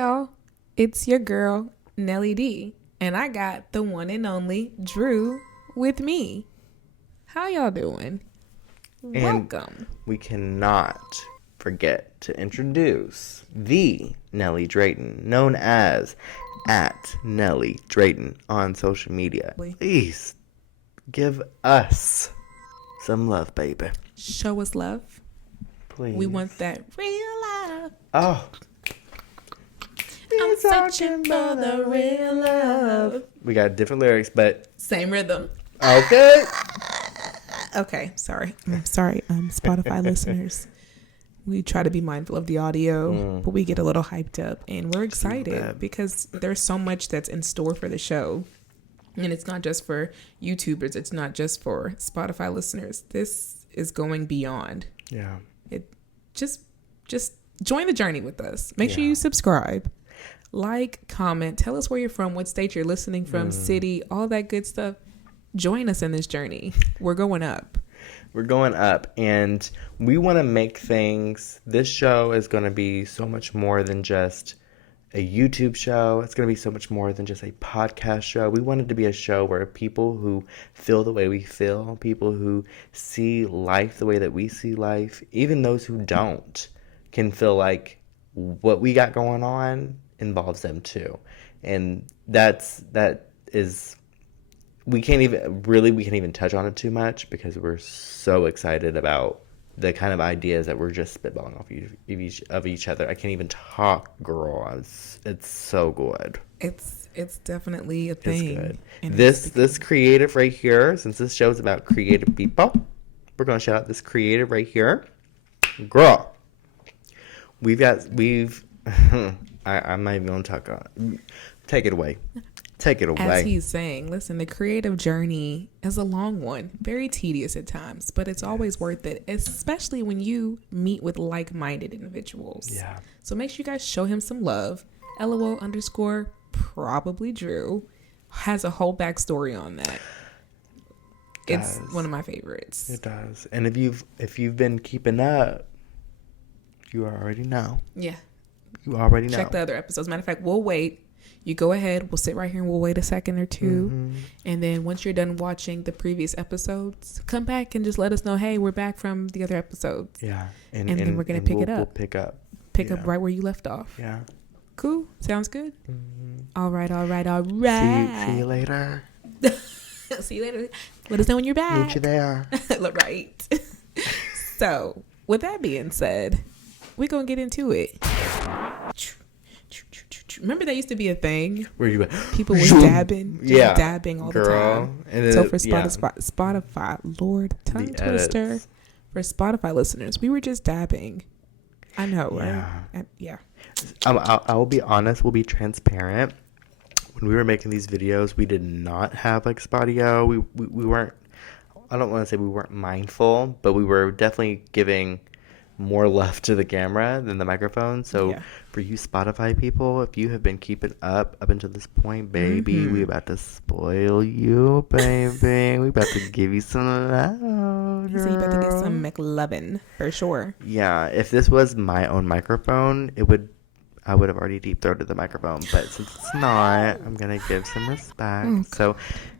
y'all. It's your girl, Nelly D. And I got the one and only Drew with me. How y'all doing? And welcome. We cannot forget to introduce the Nelly Drayton, known as @Nelly Drayton on social media. Please give us some love, baby. Show us love. Please. We want that real love. Oh. I'm searching for the real love. We got different lyrics, but same rhythm. Okay. Okay, sorry. I'm sorry, Spotify listeners. We try to be mindful of the audio, but we get a little hyped up, and we're excited because there's so much that's in store for the show. And it's not just for YouTubers. It's not just for Spotify listeners. This is going beyond. Yeah. It just join the journey with us. Make sure you subscribe, like, comment, tell us where you're from, what state you're listening from, city, all that good stuff. Join us in this journey. We're going up. We're going up, and we want to make things. This show is going to be so much more than just a YouTube show. It's going to be so much more than just a podcast show. We want it to be a show where people who feel the way we feel, people who see life the way that we see life, even those who don't, can feel like what we got going on involves them too. And that is, we can't even touch on it too much because we're so excited about the kind of ideas that we're just spitballing off of each other. I can't even talk, girl. It's so good. It's definitely a thing. It's good. And this creative right here, since this show is about creative people, we're gonna shout out this creative right here, girl. I'm not even gonna talk on. Take it away. Take it away. As he's saying, listen, the creative journey is a long one, very tedious at times, but it's always worth it, especially when you meet with like-minded individuals. Yeah. So make sure you guys show him some love. LOL_probably Drew has a whole backstory on that. It's one of my favorites. It does. And if you've been keeping up, you already know. Yeah. You already know. Check the other episodes. Matter of fact, we'll wait. You go ahead. We'll sit right here and we'll wait a second or two. Mm-hmm. And then once you're done watching the previous episodes, come back and just let us know, hey, we're back from the other episodes. Yeah. And then we're going to pick it up. We'll pick up. Pick up right where you left off. Yeah. Cool. Sounds good. Mm-hmm. All right. See you later. See you later. Let us know when you're back. Meet you there. Right. So, with that being said, we're going to get into it. Remember that used to be a thing? Where you at? People were dabbing. Yeah. Dabbing all the time. And so for Spotify, Lord, tongue twister. For Spotify listeners, we were just dabbing. I know, right? Yeah. I will be honest. We'll be transparent. When we were making these videos, we did not have like Spotio. We weren't. I don't want to say we weren't mindful, but we were definitely giving more love to the camera than the microphone. So for you Spotify people, if you have been keeping up until this point, baby, we about to spoil you, baby. We about to give you some love. So you about to get some McLovin for sure. Yeah, if this was my own microphone, I would have already deep throated the microphone, but since it's not, I'm gonna give some respect. Okay. So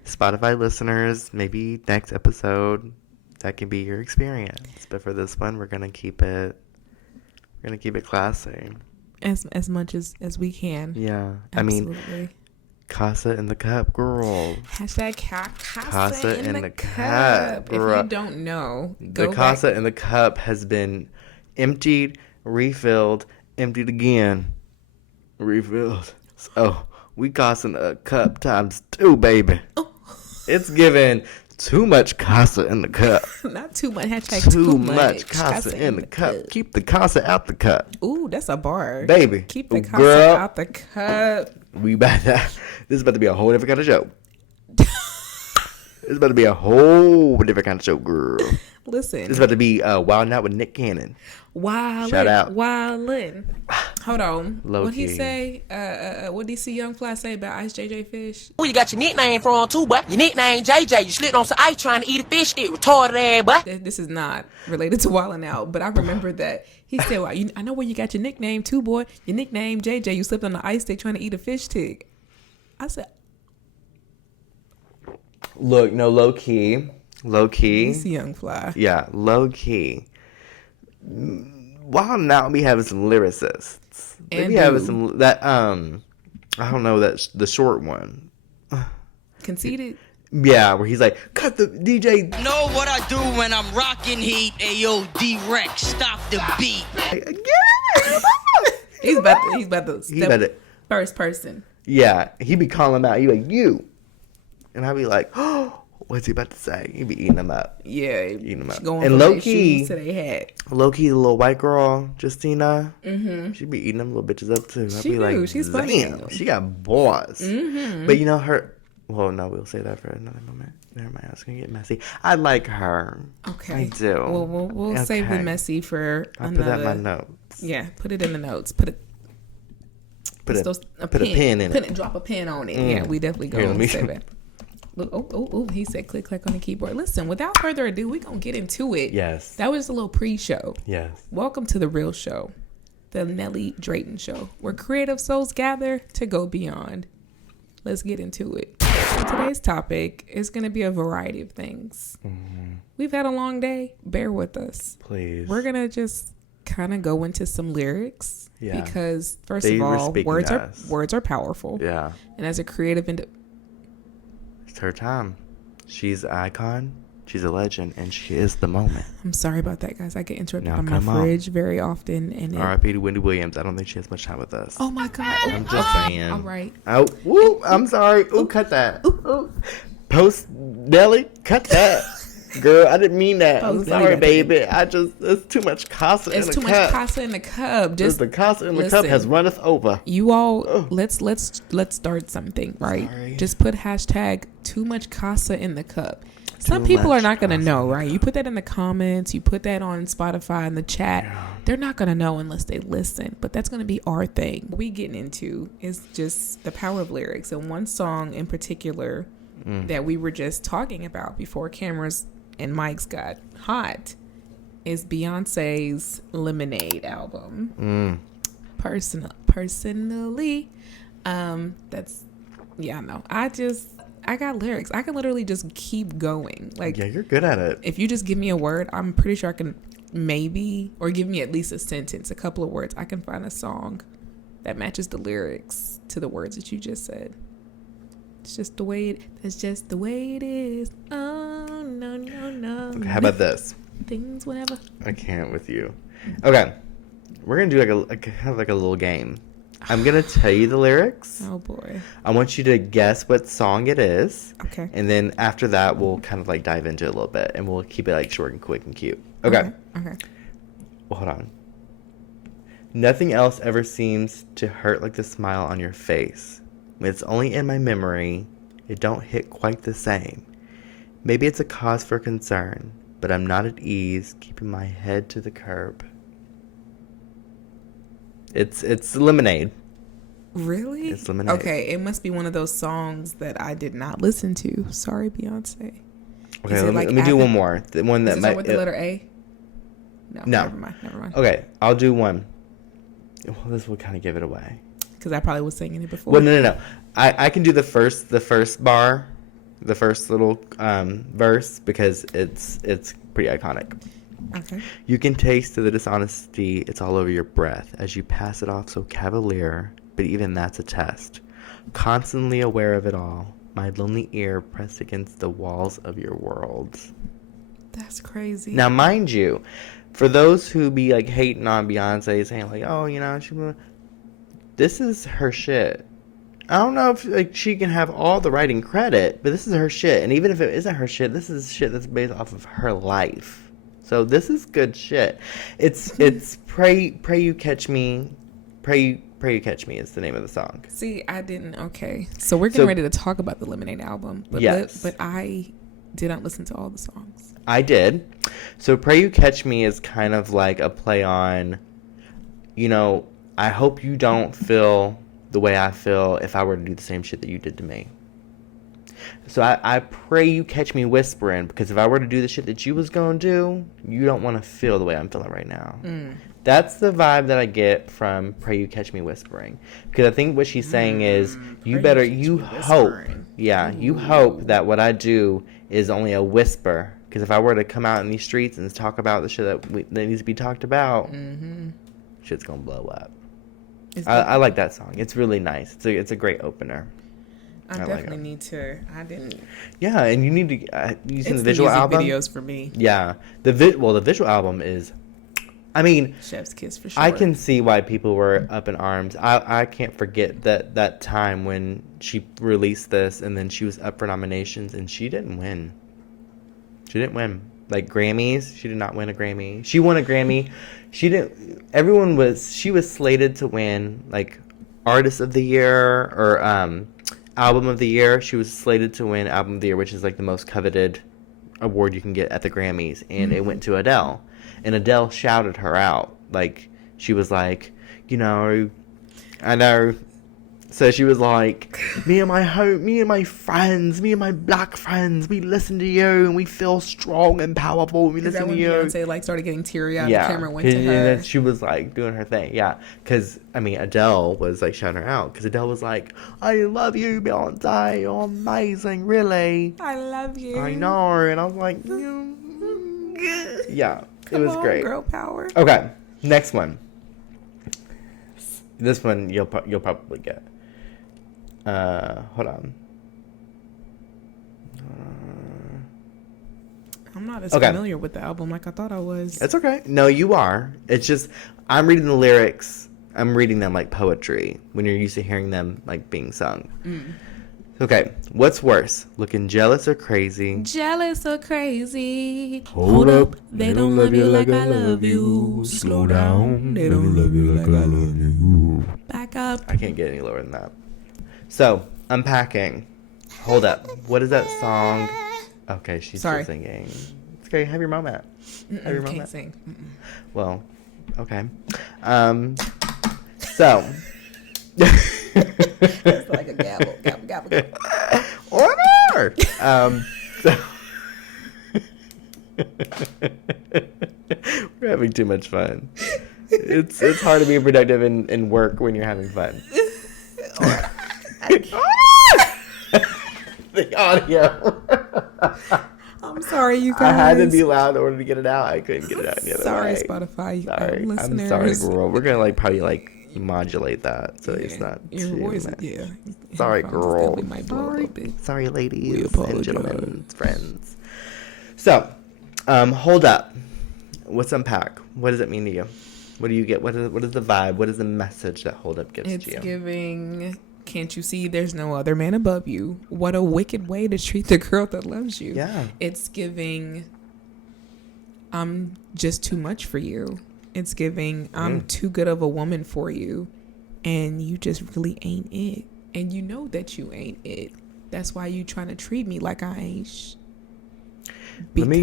Spotify listeners, maybe next episode that can be your experience, but for this one, we're gonna keep it classy as much as we can. Yeah. Absolutely. I mean, Casa in the cup, girl. Hashtag Casa in the cup, girl. If you don't know, the Casa in the cup has been emptied, refilled, emptied again, refilled. So we Casa in a cup times 2, baby. Oh. It's given too much Casa in the cup. Not too much. Hashtag too much Casa in the cup. Keep the Casa out the cup. Ooh, that's a bar. Baby. Keep the Casa out the cup. This is about to be a whole different kind of show. It's about to be a whole different kind of show, girl. Listen. It's about to be Wild Out with Nick Cannon. Shout out. Wildin'. Hold on. Low What'd key. he say? What did DC Young Fly say about Ice JJ Fish? Who you got your nickname from too, boy? Your nickname JJ. You slipped on some ice trying to eat a fish stick. Retarded ass, boy. This is not related to Wildin' Out, but I remember that he said, well, I know where you got your nickname too, boy. Your nickname JJ. You slipped on the ice stick trying to eat a fish stick. I said, look, no, low key. DC Young Fly. Yeah, low key. Wildin' Out be having some lyricists. They be having some that I don't know, that's the short one. Conceited. Yeah, where he's like, cut the DJ. Know what I do when I'm rocking heat. Ayo, D-Rex, stop the beat. He's about to step first person. Yeah, he be calling him out. He like, you. And I be like, oh, what's he about to say? He be eating them up. Yeah, eating them up. Going and low key, to they had. Low key, the little white girl, Justina. Mm-hmm. She be eating them little bitches up too. I be like, she's damn, funny. she got boss. Mm-hmm. But you know her. Well, no, we'll say that for another moment. Never mind, it's gonna get messy. I like her. Okay, I do. Well, we'll save the messy for I'll another. put that in my notes. Yeah, put it in the notes. Put a pin in it. Drop a pin on it. Yeah, we definitely go and save it. Look, oh, he said click, click on the keyboard. Listen, without further ado, we're going to get into it. Yes. That was a little pre-show. Yes. Welcome to the real show, the Nelly Drayton Show, where creative souls gather to go beyond. Let's get into it. So today's topic is going to be a variety of things. Mm-hmm. We've had a long day. Bear with us. Please. We're going to just kind of go into some lyrics. Yeah. Because, first of all, words are powerful. Yeah. And as a creative it's her time. She's an icon. She's a legend, and she is the moment. I'm sorry about that, guys. I get interrupted by my fridge very often. And R.I.P. to Wendy Williams. I don't think she has much time with us. Oh my God! I'm just saying. All right. Oh, woo, I'm sorry. Ooh, cut that. Ooh. Post Nelly, cut that. Girl, I didn't mean that. I'm sorry, baby. It's too much casa in the cup. It's too much casa in the cup. Just the casa in the cup has runneth over. You all, let's start something, right? Sorry. Just put hashtag too much casa in the cup. Some people are not going to know, right? You put that in the comments. You put that on Spotify in the chat. Yeah. They're not going to know unless they listen. But that's going to be our thing. What we getting into is just the power of lyrics. And one song in particular that we were just talking about before cameras and mics got hot is Beyonce's Lemonade album. Personally, that's, yeah, no. I got lyrics. I can literally just keep going. Like, yeah, you're good at it. If you just give me a word, I'm pretty sure I can or give me at least a sentence, a couple of words. I can find a song that matches the lyrics to the words that you just said. That's just the way it is. Oh, no. Okay, how about this? Things, whatever. I can't with you. Okay. We're going to do like a little game. I'm going to tell you the lyrics. Oh, boy. I want you to guess what song it is. Okay. And then after that, we'll kind of like dive into it a little bit. And we'll keep it like short and quick and cute. Okay. Well, hold on. Nothing else ever seems to hurt like the smile on your face. When it's only in my memory, it don't hit quite the same. Maybe it's a cause for concern, but I'm not at ease keeping my head to the curb. It's Lemonade. Really? It's Lemonade. Okay, it must be one of those songs that I did not listen to. Sorry, Beyonce. Okay, let me do one more. The one that might with the letter A. No. Never mind. Okay, I'll do one. Well, this will kind of give it away. Because I probably was singing it before. Well, no. I can do the first bar, the first little verse because it's pretty iconic. Okay. You can taste the dishonesty. It's all over your breath as you pass it off so cavalier. But even that's a test. Constantly aware of it all. My lonely ear pressed against the walls of your world. That's crazy. Now, mind you, for those who be like hating on Beyonce, saying like, oh, this is her shit. I don't know if like she can have all the writing credit, but this is her shit. And even if it isn't her shit, this is shit that's based off of her life. So this is good shit. It's Pray You Catch Me. Pray You Catch Me is the name of the song. See, I didn't. Okay. So we're getting ready to talk about the Lemonade album. But yes. But I did not listen to all the songs. I did. So Pray You Catch Me is kind of like a play on, I hope you don't feel the way I feel if I were to do the same shit that you did to me. So I pray you catch me whispering, because if I were to do the shit that you was going to do, you don't want to feel the way I'm feeling right now. That's the vibe that I get from pray you catch me whispering. Because I think what she's saying is, you hope that what I do is only a whisper. Because if I were to come out in these streets and talk about the shit that needs to be talked about, shit's going to blow up. I like that song. It's really nice. It's a great opener. I definitely need to. I didn't. Yeah, and you need to. You seen the visual album? Videos for me. Yeah, the visual album is. I mean, chef's kiss for sure. I can see why people were up in arms. I can't forget that time when she released this, and then she was up for nominations, and she didn't win. She didn't win. Like Grammys, she did not win a Grammy. She won a Grammy. She didn't. She was slated to win like Artist of the Year or Album of the Year. She was slated to win Album of the Year, which is like the most coveted award you can get at the Grammys, and it went to Adele. And Adele shouted her out. Like, she was like, I know. So she was like, me and my friends, me and my black friends, we listen to you and we feel strong and powerful. We listen to you. Beyonce like started getting teary eyed. Yeah, the camera went to her. And she was like doing her thing. Yeah, because Adele was like shouting her out. Because Adele was like, I love you, Beyonce. You're amazing, really. I love you. I know. And I was like, yeah, it was great. Girl power. Okay, next one. This one you'll probably get. Hold on. I'm not as familiar with the album like I thought I was. It's okay. No, you are. It's just I'm reading the lyrics. I'm reading them like poetry when you're used to hearing them like being sung. Okay, what's worse, looking jealous or crazy? Jealous or crazy? Hold up, they don't love you like I love you. Slow down, they don't love you like I love you. Back up. I can't get any lower than that. So, unpacking. Hold up. What is that song? Okay, she's still singing. It's okay. Have your moment. Have your moment. Can't sing. Well, okay. So. It's like a gavel. Order! So. We're having too much fun. It's hard to be productive in work when you're having fun. The audio. I'm sorry, you guys. I had to be loud in order to get it out. I couldn't get it out any other way. Sorry, Spotify. Sorry, listeners. I'm sorry, girl. We're gonna probably modulate that so it's not your voice. Yeah. Sorry, girl. Sorry, ladies and gentlemen, friends. So, hold up. What's unpack? What does it mean to you? What do you get? What is the vibe? What is the message that hold up gives to you? It's giving. Can't you see there's no other man above you? What a wicked way to treat the girl that loves you. Yeah. It's giving, I'm just too much for you. It's giving, I'm too good of a woman for you. And you just really ain't it. And you know that you ain't it. That's why you trying to treat me like I ain't. Let me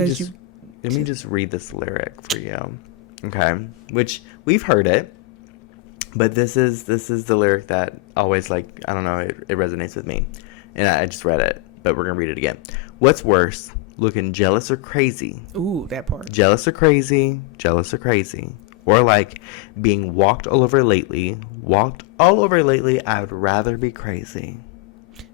just read this lyric for you. Okay. Which we've heard it. But this is the lyric that always, like, I don't know, it resonates with me. And I just read it, but we're going to read it again. What's worse, looking jealous or crazy? Ooh, that part. Jealous or crazy. Or like being walked all over lately, I would rather be crazy.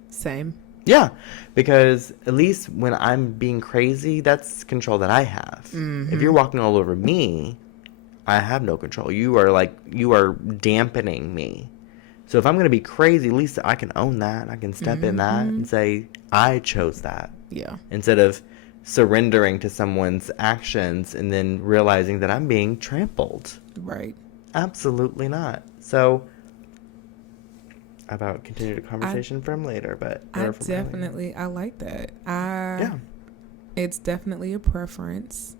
Same. Yeah, because at least when I'm being crazy, that's control that I have. If you're walking all over me, I have no control. You are dampening me. So if I'm going to be crazy, at least I can own that. I can step in that and say, I chose that. Yeah. Instead of surrendering to someone's actions and then realizing that I'm being trampled. Right. Absolutely not. So, about continue the conversation from later, but I like that. Yeah. It's definitely a preference.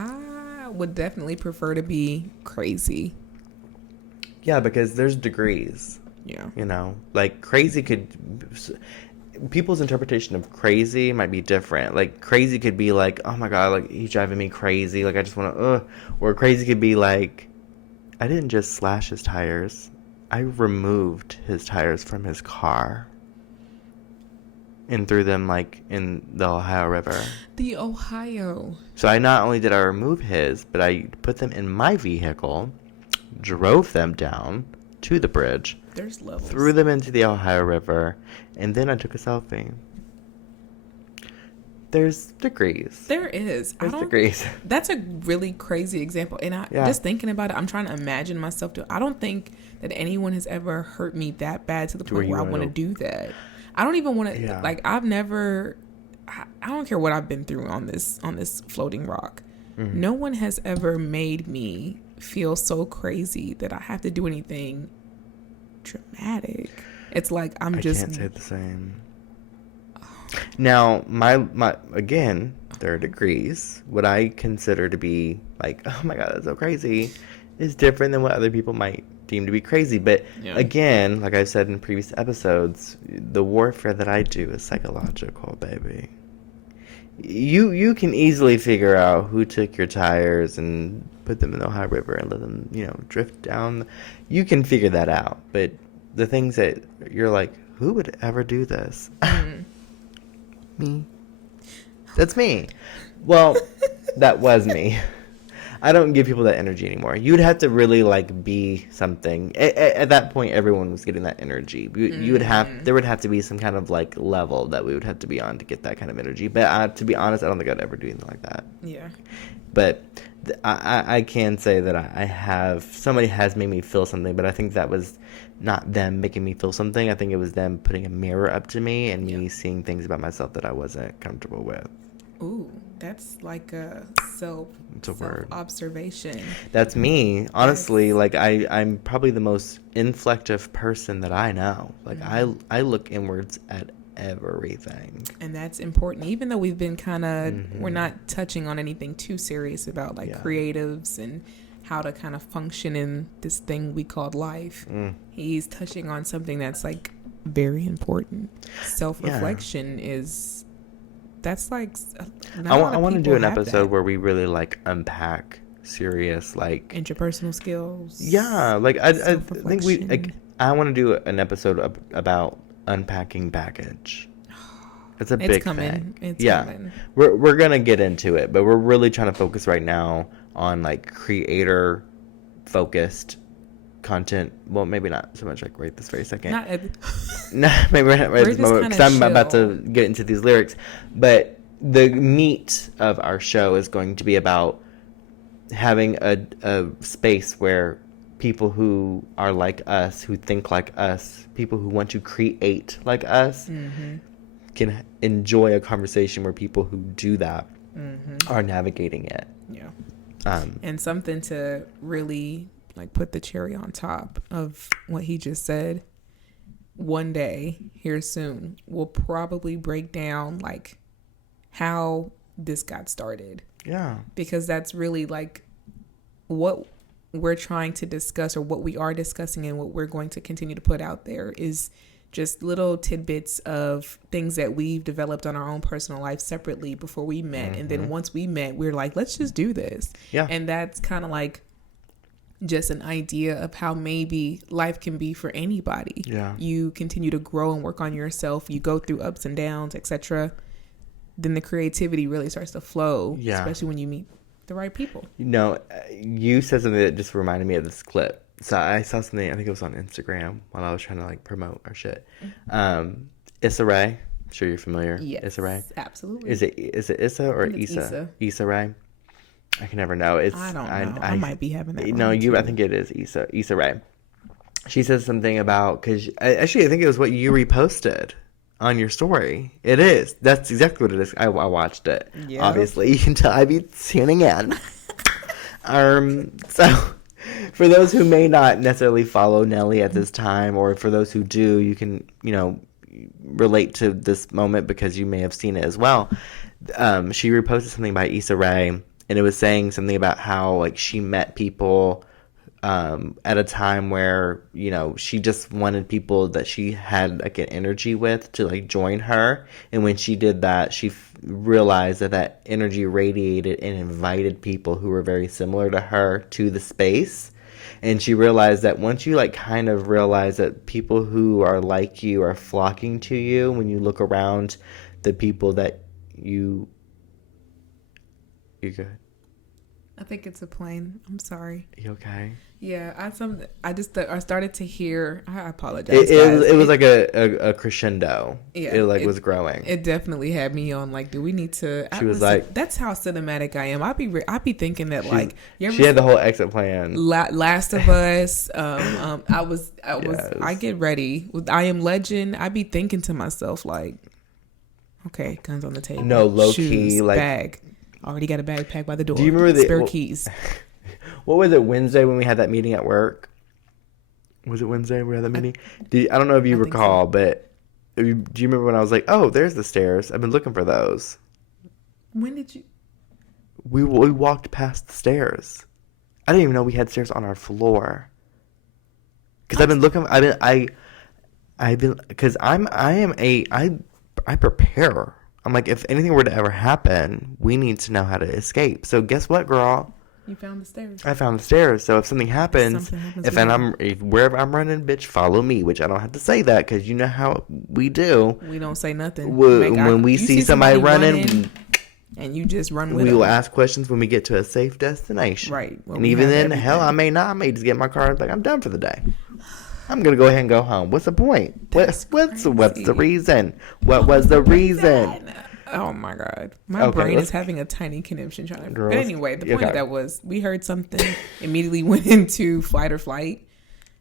I would definitely prefer to be crazy. Yeah, because there's degrees. Yeah. Like crazy could... people's interpretation of crazy might be different. Like, crazy could be like, oh my God, like, he's driving me crazy. Like, I just want to, or crazy could be like, I didn't just slash his tires. I removed his tires from his car and threw them, like, in the Ohio River. The Ohio. So I not only did I remove his, but I put them in my vehicle, drove them down to the bridge, there's levels, threw them into the Ohio River, and then I took a selfie. There's degrees. There is. There's degrees. That's a really crazy example. And just thinking about it, I'm trying to imagine myself I don't think that anyone has ever hurt me that bad to the point where I want to do that. I don't even want to, like, I've never, I don't care what I've been through on this floating rock. Mm-hmm. No one has ever made me feel so crazy that I have to do anything dramatic. It's like I can't say the same. Now, my again, there are degrees. What I consider to be like, oh my God, that's so crazy, is different than what other people might deem to be crazy. But again, like I've said in previous episodes, the warfare that I do is psychological, baby. You can easily figure out who took your tires and put them in the Ohio River and let them, drift down. You can figure that out. But the things that you're like, who would ever do this? Me. That's me. Well, that was me. I don't give people that energy anymore. You'd have to really like be something. At that point, everyone was getting that energy. There would have to be some kind of like level that we would have to be on to get that kind of energy. But to be honest, I don't think I'd ever do anything like that. Yeah. But I can say that somebody has made me feel something, but I think that was not them making me feel something. I think it was them putting a mirror up to me and me seeing things about myself that I wasn't comfortable with. Ooh, that's like a self-observation. That's me. Honestly, like I'm probably the most inflective person that I know. Like I look inwards at everything. And that's important. Even though we've been kind of, we're not touching on anything too serious about like creatives and how to kind of function in this thing we called life. He's touching on something that's like very important. Self-reflection is, that's like, I want to do an episode where we really like unpack serious like interpersonal skills. Yeah, like I think I want to do an episode about unpacking baggage. It's a big thing. It's coming. We're gonna get into it, but we're really trying to focus right now on like creator focused content. Well, maybe not so much like right this very second. No, maybe not right this moment because I'm about to get into these lyrics. But the meat of our show is going to be about having a space where people who are like us, who think like us, people who want to create like us can enjoy a conversation where people who do that are navigating it. Yeah. And something to really like put the cherry on top of what he just said. One day, here soon, we'll probably break down like how this got started. Yeah. Because that's really like what we're trying to discuss, or what we are discussing, and what we're going to continue to put out there is just little tidbits of things that we've developed on our own personal life separately before we met. And then once we met, we're like, let's just do this. Yeah. And that's kind of like just an idea of how maybe life can be for anybody. Yeah. You continue to grow and work on yourself. You go through ups and downs, etc. Then the creativity really starts to flow, especially when you meet the right people. You said something that just reminded me of this clip. So I saw something, I think it was on Instagram while I was trying to like promote our shit. Issa Rae, I'm sure you're familiar. Yes, Issa Rae. Absolutely. Is it Issa or Issa? Issa Rae. I can never know. I don't know. I might be having that. No, I think it is Issa Rae. She says something about, because I think it was what you reposted on your story. It is. That's exactly what it is. I watched it. Yep. Obviously, you can tell I be tuning in. So for those who may not necessarily follow Nelly at this time, or for those who do, you can, relate to this moment because you may have seen it as well. She reposted something by Issa Rae, and it was saying something about how like she met people at a time where, you know, she just wanted people that she had like an energy with to like join her. And when she did that, she realized that that energy radiated and invited people who were very similar to her to the space. And she realized that once you like kind of realize that people who are like you are flocking to you, when you look around the people that you're good. I think it's a plane. I'm sorry. You okay? Yeah, I started to hear. I apologize. It was like a crescendo. Yeah, it was growing. It definitely had me on like, do we need to? She was like, that's how cinematic I am. I'd be thinking that like she had the whole exit plan. Last of Us. I get ready with I Am Legend. I'd be thinking to myself like, okay, guns on the table. No, low shoes, key, like bag. Already got a bag packed by the door. Do you remember the spare keys? What was it, Wednesday when we had that meeting at work? Was it Wednesday we had that meeting? I don't know if you recall, but do you remember when I was like, oh, there's the stairs. I've been looking for those. When did you? We walked past the stairs. I didn't even know we had stairs on our floor. Because I've been looking. Because I prepare. I'm like, if anything were to ever happen, we need to know how to escape. So guess what, girl? You found the stairs. I found the stairs. So if something happens if wherever I'm running, bitch, follow me. Which I don't have to say that because you know how we do. We don't say nothing. When we see somebody running, and you just run with we them. will ask questions when we get to a safe destination. Right. And even then, hell, I may not. I may just get in my car and be like, I'm done for the day. I'm gonna go ahead and go home. What's the point? What's the reason? What was the reason? Oh my God, my brain is having a tiny conniption trying to. But anyway, the point of that was we heard something, immediately went into fight or flight.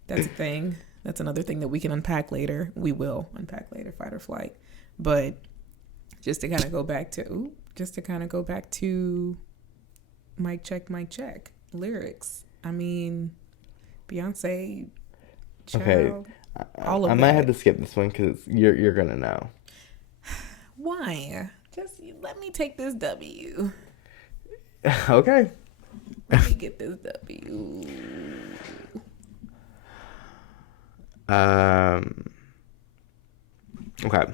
That's a thing. That's another thing that we can unpack later. We will unpack later, fight or flight. But just to kind of go back to mic check lyrics. I mean, Beyonce. Child, okay, all of I might have to skip this one because you're gonna know. Why? Just let me take this W. Okay. Let me get this W. Okay.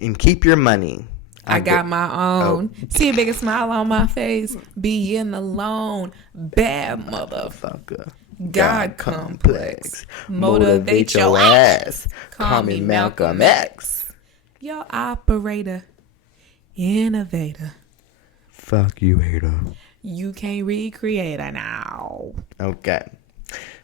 And keep your money. I got my own. See a bigger smile on my face. Being alone. Bad motherfucker. God complex. Motivate your ass. Call me Malcolm X. Your operator. Innovator. Fuck you, hater. You can't recreate it now. Okay.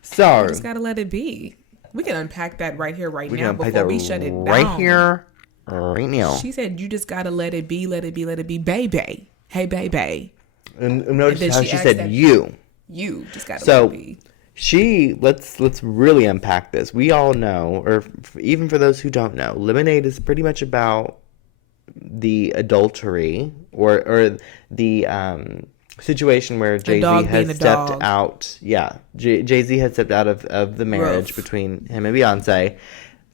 So. You just gotta let it be. We can unpack that right here, right now before we shut it down. Right here, right now. She said you just gotta let it be, let it be, let it be, baby. Hey, baby. And notice how she said you. You just gotta let it be. Let's really unpack this. We all know, or even for those who don't know, Lemonade is pretty much about the adultery or the situation where Jay-Z has stepped out. Yeah, Jay-Z had stepped out of the marriage between him and Beyonce.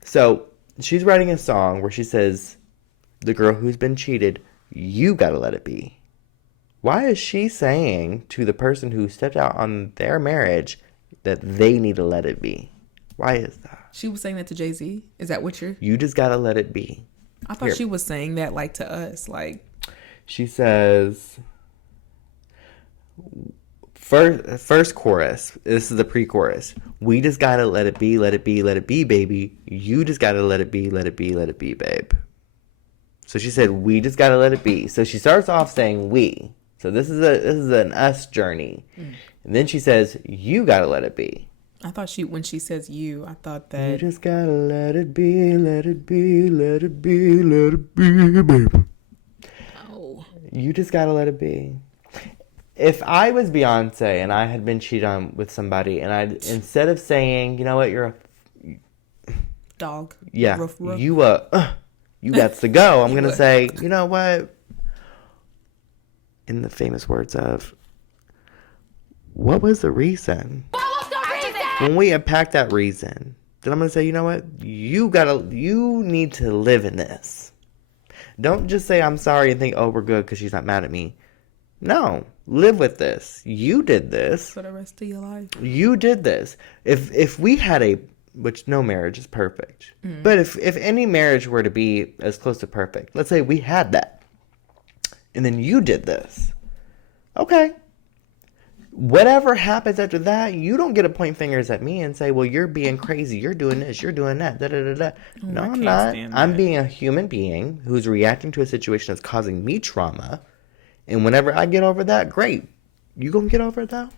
So she's writing a song where she says, the girl who's been cheated, you gotta let it be. Why is she saying to the person who stepped out on their marriage that they need to let it be? Why is that? She was saying that to Jay-Z? Is that what You just gotta let it be. I thought she was saying that like to us. Like she says, first chorus, this is the pre-chorus. We just gotta let it be, let it be, let it be, baby. You just gotta let it be, let it be, let it be, babe. So she said, we just gotta let it be. So she starts off saying we. So this is an us journey. And then she says, you gotta let it be. I thought when she says you, I thought that you just gotta let it be, let it be, let it be, let it be, baby. Oh. You just gotta let it be. If I was Beyonce and I had been cheated on with somebody and instead of saying, you know what, you're a dog. Yeah. Ruff, ruff. You got to go. I'm gonna say, you know what? In the famous words of, what was the reason? When we unpack that reason, then I'm going to say, you know what? You need to live in this. Don't just say, I'm sorry and think, oh, we're good because she's not mad at me. No. live with this. You did this for the rest of your life. You did this. If we had which no marriage is perfect, but if any marriage were to be as close to perfect, let's say we had that, and then you did this, okay. Whatever happens after that, you don't get to point fingers at me and say, well, you're being crazy. You're doing this. You're doing that. Da, da, da, da. No, I'm not. I'm being a human being who's reacting to a situation that's causing me trauma. And whenever I get over that, great. You gonna get over it, though?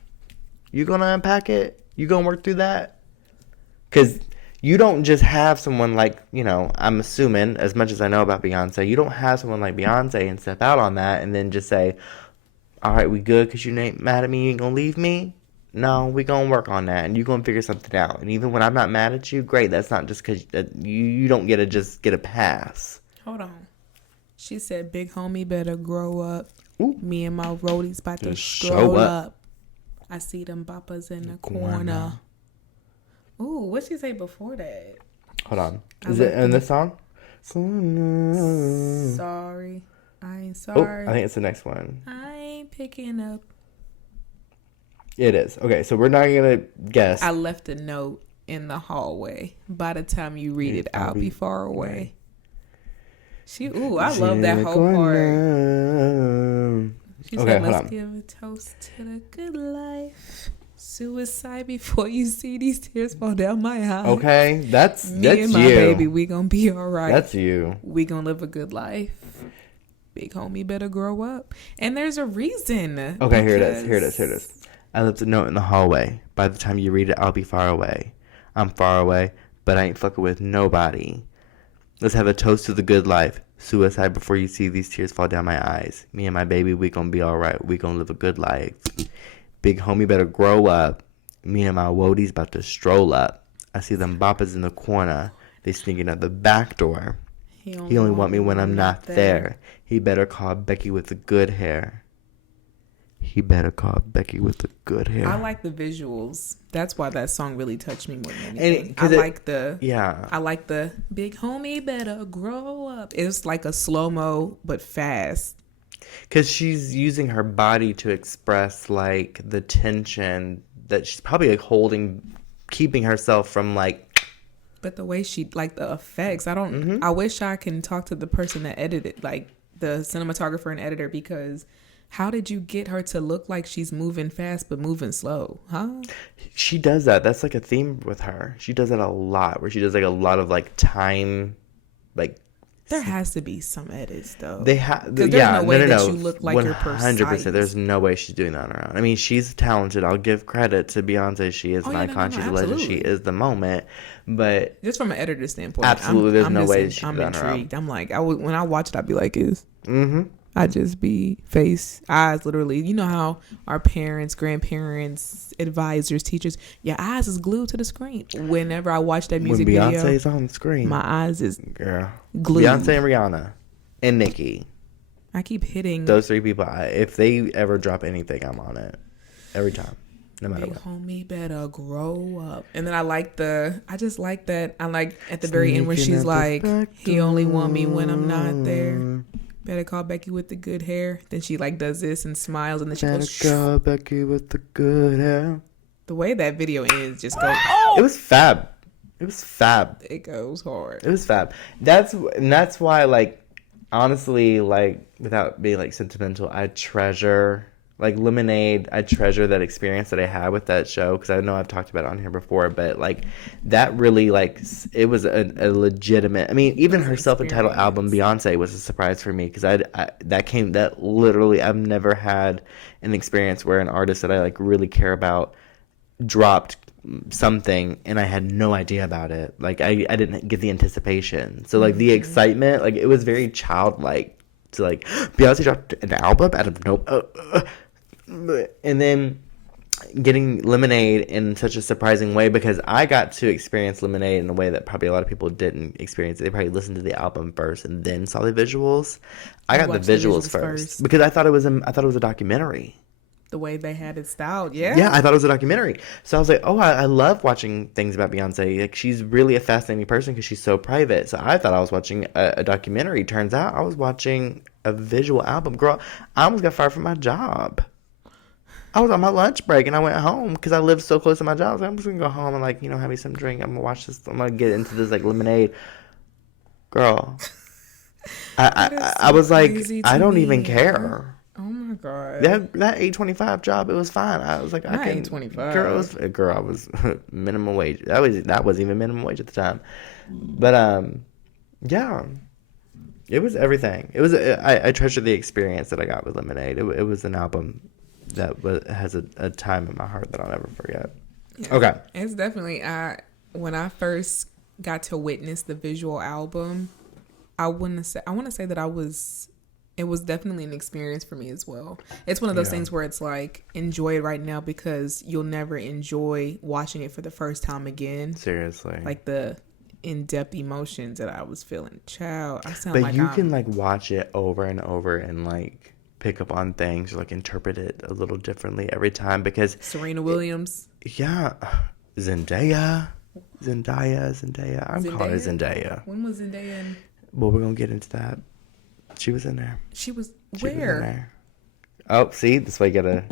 You gonna unpack it? You gonna work through that? Because you don't just have someone like, I'm assuming, as much as I know about Beyonce, you don't have someone like Beyonce and step out on that and then just say, all right, we good because you ain't mad at me, you ain't gonna leave me? No, we gonna work on that, and you gonna figure something out. And even when I'm not mad at you, great, that's not just because you don't get to just get a pass. Hold on. She said, big homie better grow up. Ooh. Me and my roadies about to stroll up. I see them boppers in the corner. Ooh, what'd she say before that? Hold on. Is it in this song? Sorry. I ain't sorry. Oh, I think it's the next one. I ain't picking up. It is. Okay, so we're not going to guess. I left a note in the hallway. By the time you read it, I'll be far away. I love that whole part. She said, let's give a toast to the good life. Suicide before you see these tears fall down my eyes. Okay, that's Me and my baby, we gonna be all right. That's you. We gonna live a good life. Big homie better grow up. And there's a reason. Okay, here it is. I left a note in the hallway. By the time you read it, I'll be far away. I'm far away, but I ain't fucking with nobody. Let's have a toast to the good life. Suicide before you see these tears fall down my eyes. Me and my baby, we gonna be all right. We gonna live a good life. Big homie better grow up. Me and my woadies about to stroll up. I see them boppers in the corner. They sneaking out the back door. He only want me when I'm not there. He better call Becky with the good hair. I like the visuals. That's why that song really touched me more than anything. I like the big homie better grow up. It's like a slow-mo but fast. Because she's using her body to express like the tension that she's probably like holding, keeping herself from like. But the way she, like the effects, I wish I can talk to the person that edited, like the cinematographer and editor, because how did you get her to look like she's moving fast but moving slow, huh? She does that. That's like a theme with her. She does that a lot, where she does like a lot of like time, like. There has to be some edits though. They have, there's no way that you look like you're precise. 100%. There's no way she's doing that on her own. I mean, she's talented. I'll give credit to Beyonce. She is an icon. She's a legend. She is the moment. But just from an editor standpoint, absolutely, there's no way she's on her own. I'm like, when I watch it, I'd be like, I just be eyes literally. You know how our parents, grandparents, advisors, teachers, your eyes is glued to the screen. Whenever I watch that music when video, Beyonce's on the screen, my eyes is glued. Beyonce and Rihanna and Nicki. I keep hitting those three people. If they ever drop anything, I'm on it every time, no matter what. Homie better grow up. And then I just like that. I like at the very end where she's like, he only want me when I'm not there. Better call Becky with the good hair. Then she like does this and smiles, and then she goes. Better call Becky with the good hair. The way that video ends just goes. It was fab. It goes hard. It was fab. That's why, like, honestly, like, without being like sentimental, I treasure like Lemonade. I treasure that experience that I had with that show, because I know I've talked about it on here before, but like that really, like, it was a legitimate. I mean, even her self-entitled album Beyonce was a surprise for me, because that literally, I've never had an experience where an artist that I like really care about dropped something and I had no idea about it. Like I didn't get the anticipation, so like the excitement, like it was very childlike to like Beyonce dropped an album out of nowhere. And then getting Lemonade in such a surprising way, because I got to experience Lemonade in a way that probably a lot of people didn't experience it. They probably listened to the album first and then saw the visuals. I got the visuals first because I thought it was a documentary. The way they had it styled, yeah. Yeah, I thought it was a documentary. So I was like, I love watching things about Beyonce. Like, she's really a fascinating person because she's so private. So I thought I was watching a documentary. Turns out I was watching a visual album. Girl, I almost got fired from my job. I was on my lunch break and I went home because I lived so close to my job. I was like, I'm just gonna go home and like, have me some drink. I'm gonna watch this. I'm gonna get into this like lemonade. Girl, I was like, I don't even care. Oh my god. That 8.25 job, it was fine. I was like, not 8.25. Girl, I was minimum wage. That wasn't even minimum wage at the time. But yeah. It was everything. It was. I treasure the experience that I got with Lemonade. It was an album that has a time in my heart that I'll never forget. Yeah, okay, it's definitely. When I first got to witness the visual album, I want to say that it was definitely an experience for me as well. It's one of those things where it's like, enjoy it right now because you'll never enjoy watching it for the first time again. Seriously, like the in-depth emotions that I was feeling. Child, I sound but like you can like watch it over and over and like pick up on things, like interpret it a little differently every time because Serena Williams. Zendaya. I'm calling her Zendaya. When was Zendaya in? Well, we're gonna get into that. She was in there. She was in where? There. Oh, see, this way you gotta.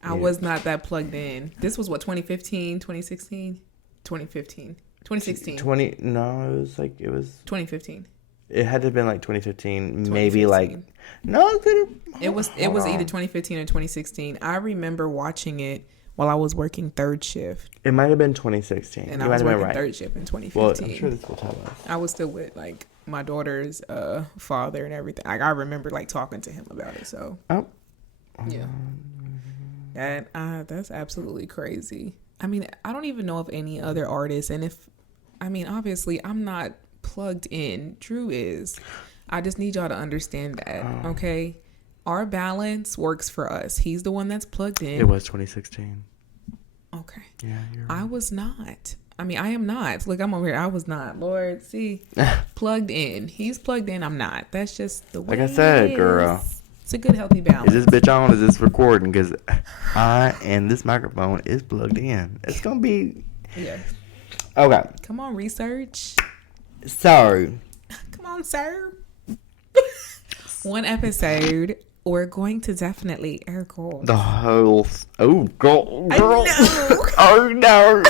I was not that plugged in. This was what, 2015, 2016, 2015. 2016. No, it was 2015. It had to have been like 2015, maybe like no, it was either 2015 or 2016. I remember watching it while I was working third shift. It might have been 2016. And I was working third shift in 2015. Well, I'm sure this will tell us. I was still with like my daughter's father and everything. Like I remember like talking to him about it. So yeah, that's absolutely crazy. I mean, I don't even know of any other artists, and obviously I'm not plugged in. Drew is. I just need y'all to understand that, okay? Our balance works for us. He's the one that's plugged in. It was 2016. Okay. Yeah, you're right. I was not. I am not. Look, I'm over here. I was not. Lord, see, plugged in. He's plugged in. I'm not. That's just the way. Like I said, girl. It's a good, healthy balance. Is this bitch on? Is this recording? Because this microphone is plugged in. It's gonna be. Yeah. Okay. Come on, research. So. Come on, sir. One episode, we're going to definitely air quotes. The whole. Oh, girl. Oh, no.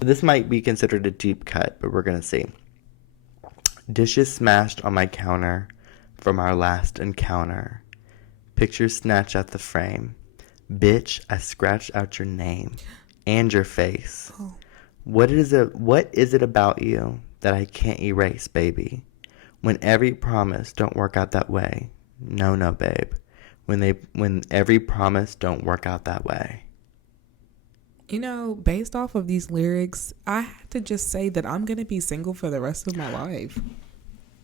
This might be considered a deep cut, but we're gonna see. Dishes smashed on my counter from our last encounter. Pictures snatched at the frame. Bitch, I scratched out your name and your face. Oh. What is it about you that I can't erase, baby? When every promise don't work out that way. No, babe. When every promise don't work out that way. Based off of these lyrics, I have to just say that I'm going to be single for the rest of my life.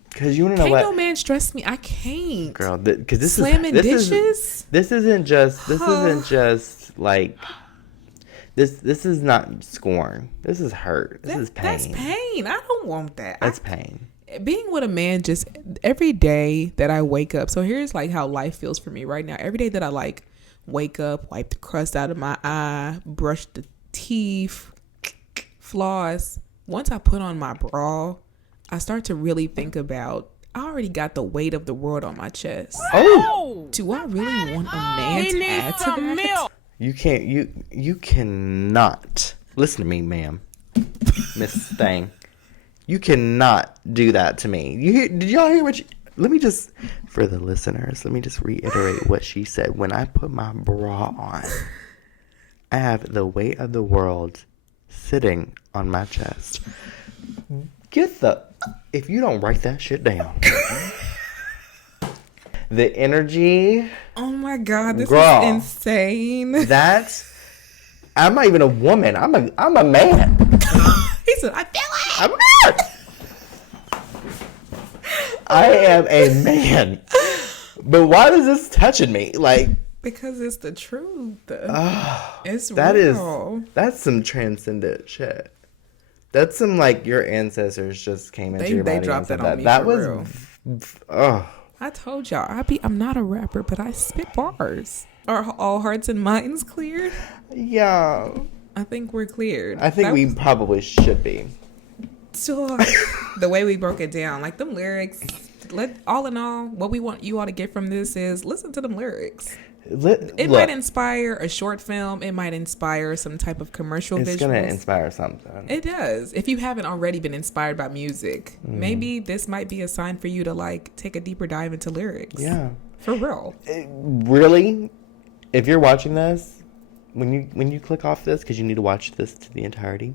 Because you want to know what? Can't no man stress me. I can't. Girl, because this Slamming dishes? This isn't just like... This is not scorn. This is hurt. This is pain. That's pain. I don't want that. That's pain. Being with a man, just every day that I wake up. So here's like how life feels for me right now. Every day that I like wake up, wipe the crust out of my eye, brush the teeth, floss. Once I put on my bra, I start to really think about, I already got the weight of the world on my chest. Oh! Do I really want a man to add to that? You cannot. Listen to me, ma'am. Miss Thing. You cannot do that to me. Did y'all hear what for the listeners, let me just reiterate what she said. When I put my bra on, I have the weight of the world sitting on my chest. If you don't write that shit down. The energy. Oh my God, this is insane. I'm not even a woman. I'm a man. He said, I feel it. I'm not. I am a man. But why is this touching me? Like, because it's the truth. It's real. That's some transcendent shit. That's some like your ancestors just came into your body. They dropped that on me. That was real. I told y'all, I'm not a rapper, but I spit bars. Are all hearts and minds cleared? Yeah. I think we're cleared. I think we probably should be. So, the way we broke it down, like them lyrics, all in all, what we want you all to get from this is listen to them lyrics. It might inspire a short film. It might inspire some type of commercial visuals. It's going to inspire something. It does. If you haven't already been inspired by music, maybe this might be a sign for you to like take a deeper dive into lyrics. Yeah. For real. Really? If you're watching this, when you click off this, because you need to watch this to the entirety.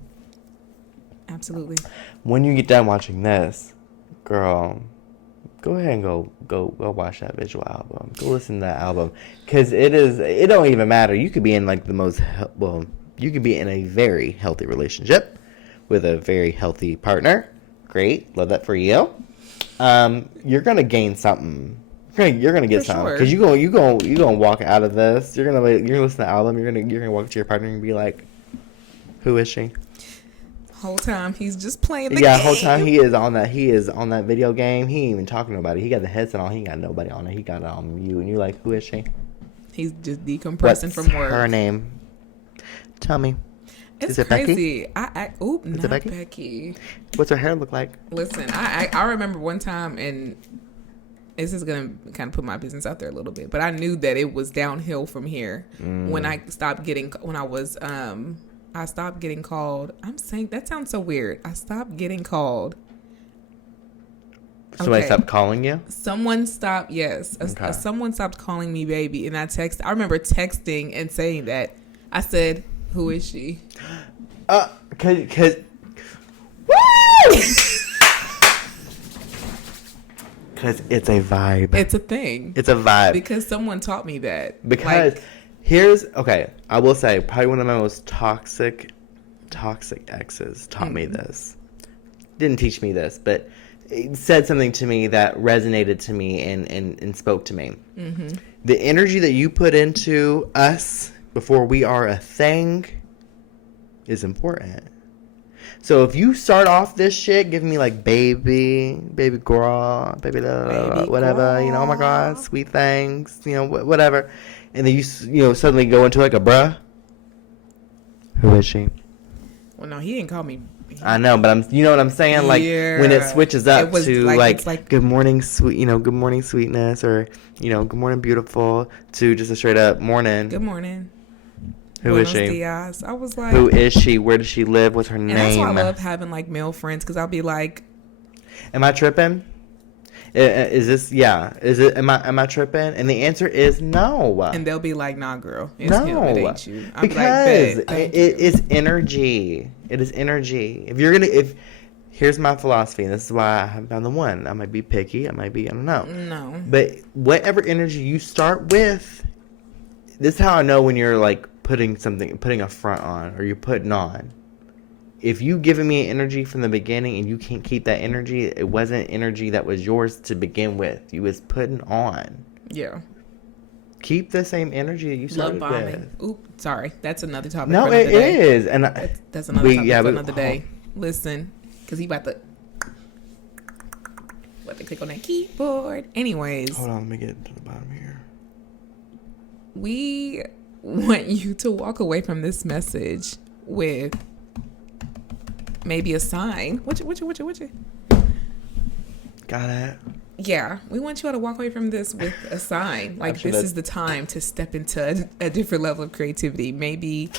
Absolutely. When you get done watching this, girl, go ahead and go watch that visual album. Go listen to that album, because it don't even matter. You could be in like you could be in a very healthy relationship with a very healthy partner. Great, love that for you. You're gonna gain something. You're gonna get something, because you gonna walk out of this. You're gonna listen to the album. You're gonna walk to your partner and be like, who is she? Whole time he's just playing the game. Yeah, whole time he is on that video game. He ain't even talking to nobody. He got the headset on. He ain't got nobody on it. He got it on you, and you're like, who is she? He's just decompressing from work. What's her name? Tell me. It's is it crazy. Becky? Not Becky. What's her hair look like? Listen, I remember one time, and this is gonna kind of put my business out there a little bit, but I knew that it was downhill from here when I stopped getting I stopped getting called. I'm saying that sounds so weird. I stopped getting called. Somebody stopped calling you? Someone stopped. Yes, someone stopped calling me baby, and I remember texting and saying that. I said, "Who is she?" Cause it's a vibe. It's a thing. It's a vibe. Because someone taught me that. Because I will say, probably one of my most toxic exes taught me this. Didn't teach me this, but it said something to me that resonated to me and spoke to me. Mm-hmm. The energy that you put into us before we are a thing is important. So if you start off this shit giving me like baby girl, baby love, whatever, you know, oh my God, sweet things, you know, whatever. And then you suddenly go into like a bruh. Who is she? Well, no, he didn't call me. I know, but you know what I'm saying? Like when it switches up to like good morning, good morning, sweetness, or, good morning, beautiful, to just a straight up morning. Good morning. Who is she? Dias. I was like, who is she? Where does she live? What's her name? And that's why I love having like male friends, because I'll be like, am I tripping? Am I tripping? And the answer is no. And they'll be like, nah, girl, it's him, it ain't you. I'm because like, it is energy. It is energy. Here's my philosophy, and this is why I haven't found the one. I might be picky. I don't know. No. But whatever energy you start with, this is how I know when you're like putting a front on, or you're putting on. If you giving me energy from the beginning and you can't keep that energy, it wasn't energy that was yours to begin with. You was putting on. Yeah. Keep the same energy that you started with. Oop, sorry. That's another topic. No, it is. And that's another topic for another day. Listen, because he about to click on that keyboard. Anyways. Hold on, let me get to the bottom here. We want you to walk away from this message with maybe a sign. What you? Got it. Yeah, we want you all to walk away from this with a sign. Like, this is the time to step into a different level of creativity. Maybe,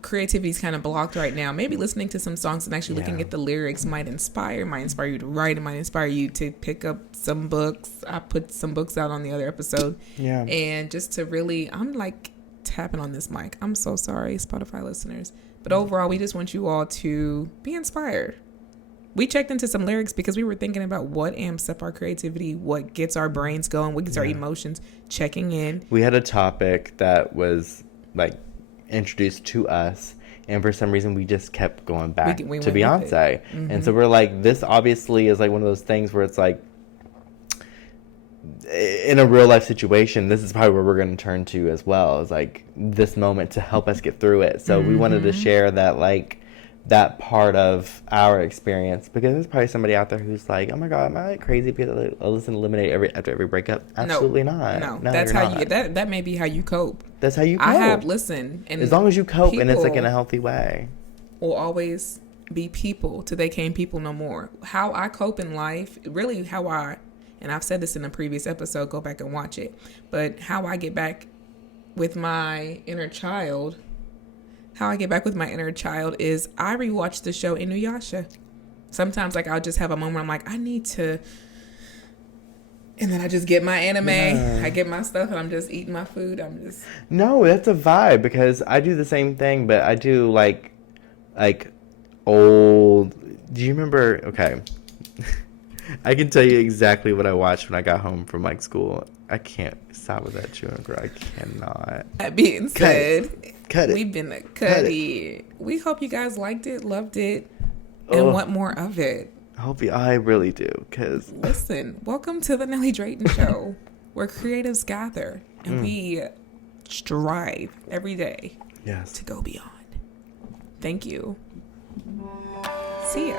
creativity's kind of blocked right now. Maybe listening to some songs and actually looking at the lyrics might inspire you to write. It might inspire you to pick up some books. I put some books out on the other episode. Yeah. And just to really, I'm like tapping on this mic. I'm so sorry, Spotify listeners. But overall, we just want you all to be inspired. We checked into some lyrics because we were thinking about what amps up our creativity, what gets our brains going, what gets our emotions checking in. We had a topic that was like introduced to us, and for some reason we just kept going back to Beyonce. Mm-hmm. And so we're like, this obviously is like one of those things where it's like, in a real life situation, this is probably where we're going to turn to as well, is like this moment to help us get through it. So we wanted to share that, like, that part of our experience, because there's probably somebody out there who's like, oh my God, am I like crazy because I listen to Lemonade after every breakup? Absolutely not. No, that's how you, that may be how you cope. That's how you cope. I have listened, and as long as you cope and it's like in a healthy way, will always be people till they can't people no more. How I cope in life, really how I and I've said this in a previous episode, go back and watch it, but how I get back with my inner child is I rewatch the show Inuyasha. Sometimes, like, I'll just have a moment I'm like, I need to, and then I just get my anime, I get my stuff, and I'm just eating my food. No, that's a vibe, because I do the same thing, but I do like old. Do you remember? Okay, I can tell you exactly what I watched when I got home from like school. I can't stop with that chewing girl. I cannot. That being said, cut it. We've been a cutty. We hope you guys liked it, loved it, and want more of it. I really do, because listen, welcome to the Nelly Drayton Show, where creatives gather and we strive every day to go beyond. Thank you. See ya.